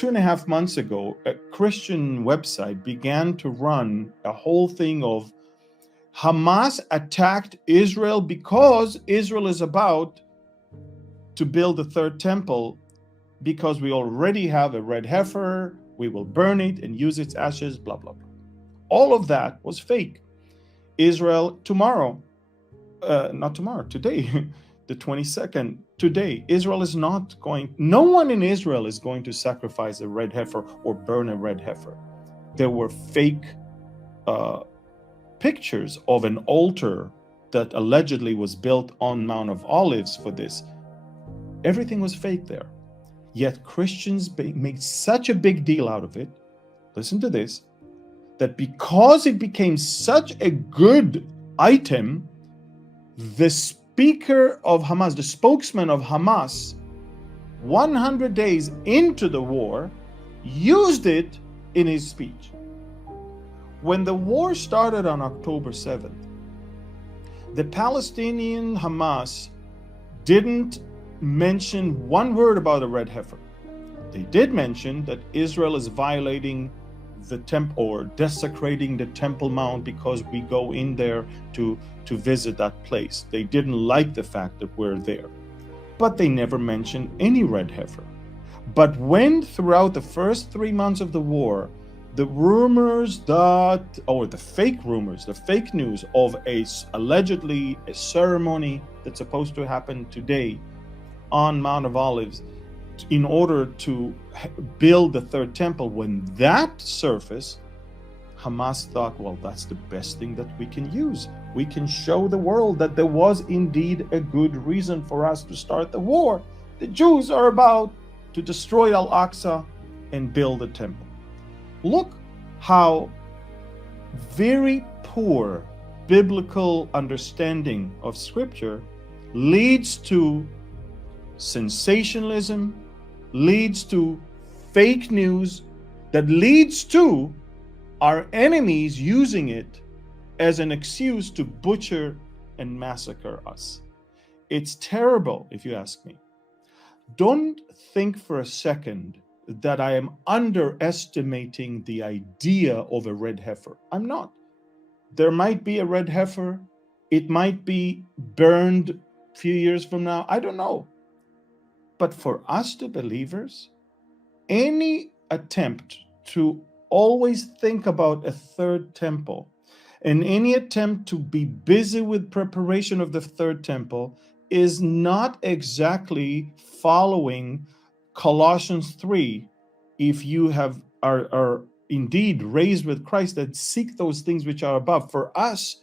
2.5 months ago, a Christian website began to run a whole thing of Hamas attacked Israel because Israel is about to build a third temple, because we already have a red heifer, we will burn it and use its ashes, blah, blah, blah. All of that was fake. Israel tomorrow, not tomorrow, today, the 22nd, today, Israel is not going, no one in Israel is going to sacrifice a red heifer or burn a red heifer. There were fake pictures of an altar that allegedly was built on Mount of Olives for this. Everything was fake there. Yet Christians made such a big deal out of it, listen to this, that because it became such a good item, the speaker of Hamas, the spokesman of Hamas, 100 days into the war, used it in his speech. When the war started on October 7th, the Palestinian Hamas didn't mention one word about a red heifer. They did mention that Israel is violating the temple or desecrating the Temple Mount because we go in there to visit that place. They didn't like the fact that we're there, but they never mentioned any red heifer. But when throughout the first 3 months of the war, the rumors that, or the fake rumors, the fake news of allegedly a ceremony that's supposed to happen today on Mount of Olives in order to build the third temple, when that surfaced, Hamas thought, well, that's the best thing that we can use. We can show the world that there was indeed a good reason for us to start the war. The Jews are about to destroy Al-Aqsa and build a temple. Look how very poor biblical understanding of Scripture leads to sensationalism, leads to fake news, that leads to our enemies using it as an excuse to butcher and massacre us. It's terrible, if you ask me. Don't think for a second that I am underestimating the idea of a red heifer. I'm not. There might be a red heifer. It might be burned a few years from now. I don't know. But for us, the believers, any attempt to always think about a third temple and any attempt to be busy with preparation of the third temple is not exactly following Colossians 3. If you are indeed raised with Christ, that seek those things which are above. For us,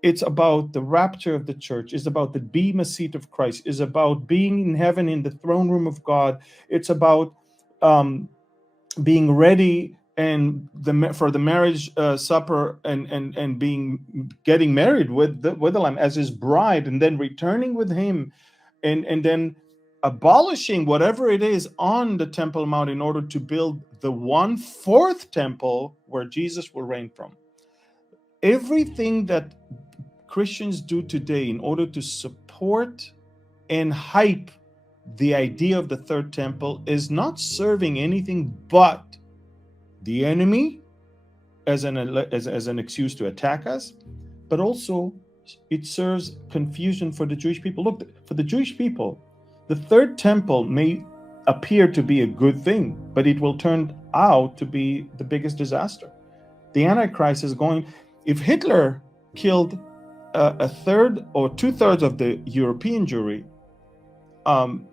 it's about the rapture of the church. It's about the bema seat of Christ. It's about being in heaven in the throne room of God. It's about being ready and for the marriage supper and getting married with the Lamb as his bride, and then returning with him, and then abolishing whatever it is on the Temple Mount in order to build the 1/4 temple where Jesus will reign from. Everything that Christians do today in order to support and hype the idea of the third temple is not serving anything but the enemy as an excuse to attack us, but also it serves confusion for the Jewish people. Look, for the Jewish people, the third temple may appear to be a good thing, but it will turn out to be the biggest disaster. The Antichrist is going, if Hitler killed a third or 2/3 of the European Jewry,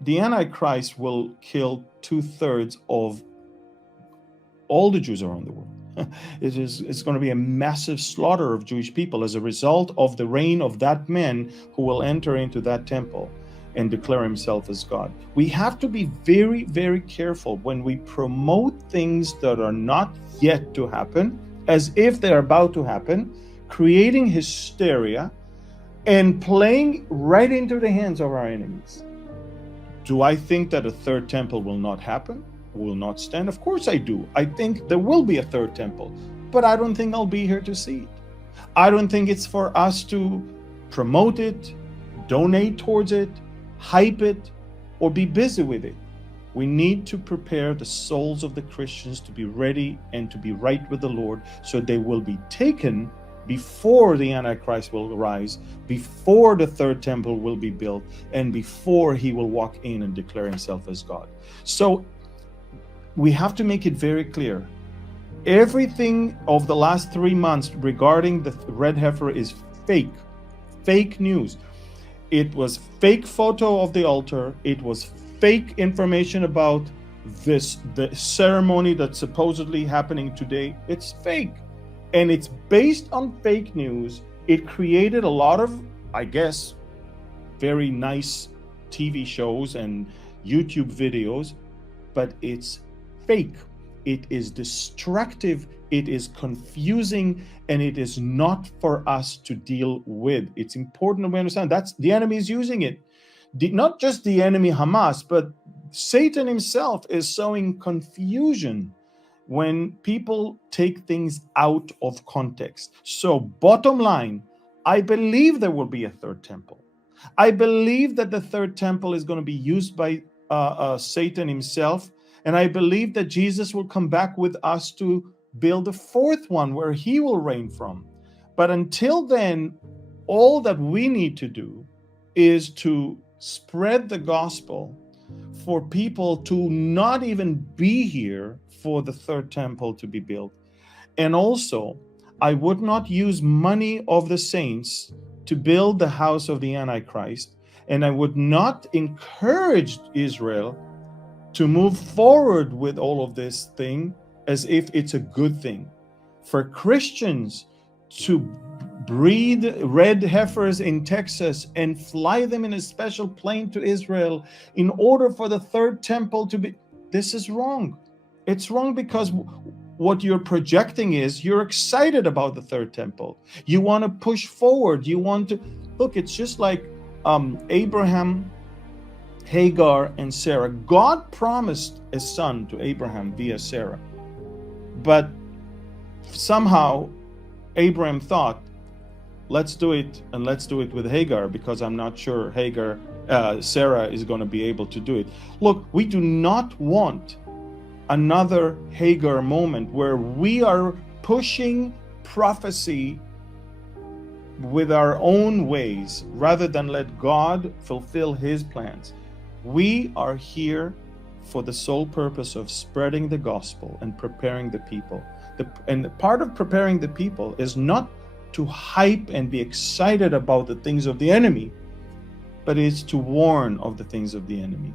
the Antichrist will kill 2/3 of all the Jews around the world. It's going to be a massive slaughter of Jewish people as a result of the reign of that man who will enter into that temple and declare himself as God. We have to be very, very careful when we promote things that are not yet to happen, as if they're about to happen, creating hysteria and playing right into the hands of our enemies. Do I think that a third temple will not happen? Will not stand? Of course I do. I think there will be a third temple, but I don't think I'll be here to see it. I don't think it's for us to promote it, donate towards it, hype it, or be busy with it. We need to prepare the souls of the Christians to be ready and to be right with the Lord, so they will be taken before the Antichrist will rise, before the third temple will be built, and before he will walk in and declare himself as God. So we have to make it very clear. Everything of the last 3 months regarding the red heifer is fake news. It was fake photo of the altar. It was fake information about the ceremony that's supposedly happening today. It's fake. And it's based on fake news. It created a lot of, I guess, very nice TV shows and YouTube videos, but it's fake. It is destructive, it is confusing, and it is not for us to deal with. It's important that we understand that's the enemy is using it. Not just the enemy Hamas, but Satan himself is sowing confusion when people take things out of context. So bottom line, I believe there will be a third temple. I believe that the third temple is going to be used by Satan himself. And I believe that Jesus will come back with us to build a fourth one where he will reign from. But until then, all that we need to do is to spread the gospel for people to not even be here for the third temple to be built. And also, I would not use money of the saints to build the house of the Antichrist. And I would not encourage Israel to move forward with all of this thing as if it's a good thing. For Christians to breed red heifers in Texas and fly them in a special plane to Israel in order for the third temple to be, this is wrong. It's wrong because what you're projecting is you're excited about the third temple. You want to push forward. You want to, look, it's just like Abraham, Hagar, and Sarah. God promised a son to Abraham via Sarah. But somehow Abraham thought, let's do it, and let's do it with Hagar, because I'm not sure Sarah is going to be able to do it. Look, we do not want another Hagar moment where we are pushing prophecy with our own ways rather than let God fulfill his plans. We are here for the sole purpose of spreading the gospel and preparing the people. And part of preparing the people is not to hype and be excited about the things of the enemy, but it's to warn of the things of the enemy.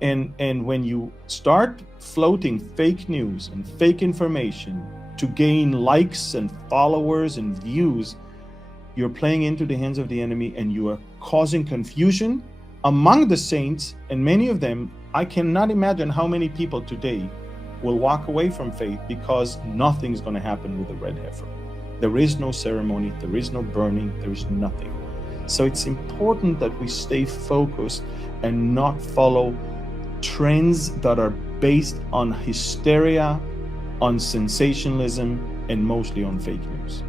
And when you start floating fake news and fake information to gain likes and followers and views, you're playing into the hands of the enemy, and you are causing confusion among the saints. And many of them, I cannot imagine how many people today will walk away from faith because nothing's going to happen with the red heifer. There is no ceremony, there is no burning, there is nothing. So it's important that we stay focused and not follow trends that are based on hysteria, on sensationalism, and mostly on fake news.